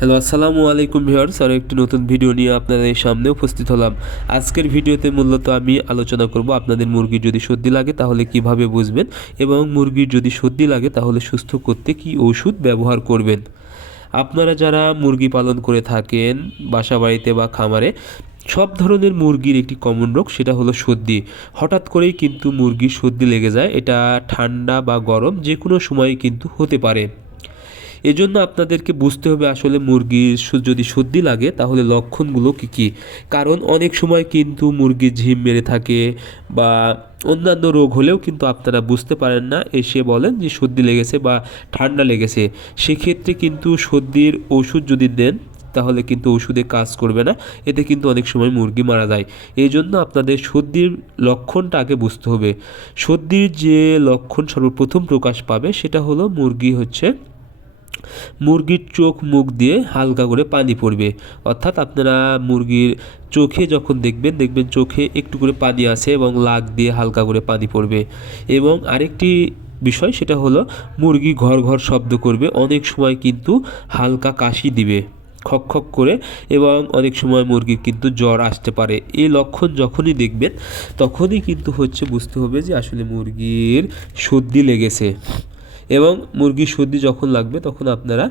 Hello, আসসালামু আলাইকুম viewers. আর একটি নতুন ভিডিও নিয়ে আপনাদের সামনে উপস্থিত হলাম। আজকের ভিডিওতে মূলত আমি আলোচনা করব আপনাদের মুরগির যদি সর্দি লাগে তাহলে কিভাবে বুঝবেন, এবং মুরগির যদি সর্দি লাগে তাহলে সুস্থ করতে কি ওষুধ ব্যবহার করবেন। আপনারা যারা মুরগি পালন করে থাকেন বাসা বাড়িতে বা খামারে, সব ধরনের মুরগির একটি কমন রোগ, সেটা হলো সর্দি। হঠাৎ করেই কিন্তু মুরগির সর্দি লেগে যায়। এটা ঠান্ডা বা গরম যে কোনো সময় কিন্তু হতে পারে। এজন্য আপনাদেরকে বুঝতে হবে আসলে মুরগির যদি সর্দি লাগে তাহলে লক্ষণগুলো কী কী। কারণ অনেক সময় কিন্তু মুরগি ঝিম মেরে থাকে বা অন্যান্য রোগ হলেও কিন্তু আপনারা বুঝতে পারেন না, এসে বলেন যে সর্দি লেগেছে বা ঠান্ডা লেগেছে। সেক্ষেত্রে কিন্তু সর্দির ওষুধ যদি দেন তাহলে কিন্তু ওষুধে কাজ করবে না, এতে কিন্তু অনেক সময় মুরগি মারা যায়। এই জন্য আপনাদের সর্দির লক্ষণটা আগে বুঝতে হবে। সর্দির যে লক্ষণ সর্বপ্রথম প্রকাশ পাবে সেটা হলো মুরগির চোখ মুখ দিয়ে হালকা করে পানি পড়বে। অর্থাৎ আপনারা মুরগির চোখে যখন দেখবেন চোখে একটু করে পানি আছে এবং লাগ দিয়ে হালকা করে পানি পড়বে। এবং আরেকটি বিষয়, সেটা হলো মুরগি ঘর ঘর শব্দ করবে, অনেক সময় কিন্তু হালকা কাশি দিবে খক খক করে, এবং অনেক সময় মুরগির কিন্তু জ্বর আসতে পারে। এই লক্ষণ যখনই দেখবেন তখনই কিন্তু বুঝতে হবে যে আসলে মুরগির সর্দি লেগেছে। এবং মুরগির সর্দি যখন লাগবে তখন আপনারা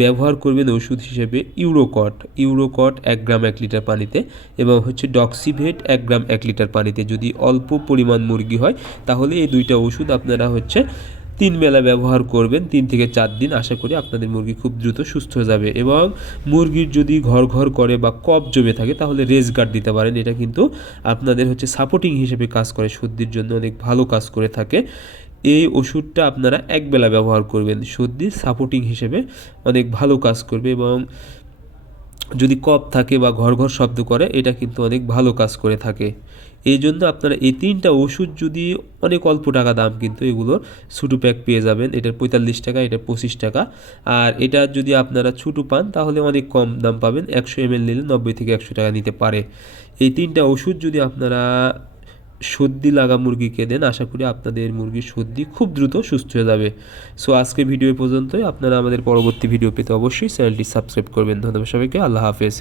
ব্যবহার করবেন ওষুধ হিসেবে ইউরোকট 1 গ্রাম 1 লিটার পানিতে, এবং ডক্সিভেট 1 গ্রাম 1 লিটার পানিতে। যদি অল্প পরিমাণ মুরগি হয় তাহলে এই দুইটা ওষুধ আপনারা 3 বেলা ব্যবহার করবেন, 3 থেকে 4 দিন। আশা করি আপনাদের মুরগি খুব দ্রুত সুস্থ হয়ে যাবে। এবং মুরগির যদি ঘর ঘর করে বা কফ জমে থাকে তাহলে রেজ গার্ড দিতে পারেন। এটা কিন্তু আপনাদের সাপোর্টিং হিসেবে কাজ করে, সর্দির জন্য অনেক ভালো কাজ করে থাকে। এই ওষুধটা আপনারা একবেলা ব্যবহার করবেন, সর্দির সাপোর্টিং হিসেবে অনেক ভালো কাজ করবে। এবং যদি কফ থাকে বা ঘর ঘর শব্দ করে, এটা কিন্তু অনেক ভালো কাজ করে থাকে। এই জন্য আপনারা এই 3টা ওষুধ, যদি অনেক অল্প টাকা দাম, কিন্তু এগুলোর ছোটো প্যাক পেয়ে যাবেন। এটার 45 টাকা, এটার 25 টাকা। আর এটা যদি আপনারা ছোটো পান তাহলে অনেক কম দাম পাবেন, 100 ml নিলে 90 থেকে 100 টাকা নিতে পারে। এই 3টা ওষুধ যদি আপনারা সর্দি লাগা মুরগিকে দেন, আশা করি আপনাদের মুরগির সর্দি খুব দ্রুত সুস্থ হয়ে যাবে। সো আজকে ভিডিও পর্যন্তই। আপনারা আমাদের পরবর্তী ভিডিও পেতে অবশ্যই চ্যানেলটি সাবস্ক্রাইব করবেন। ধন্যবাদ সবাইকে। আল্লাহ হাফেজ।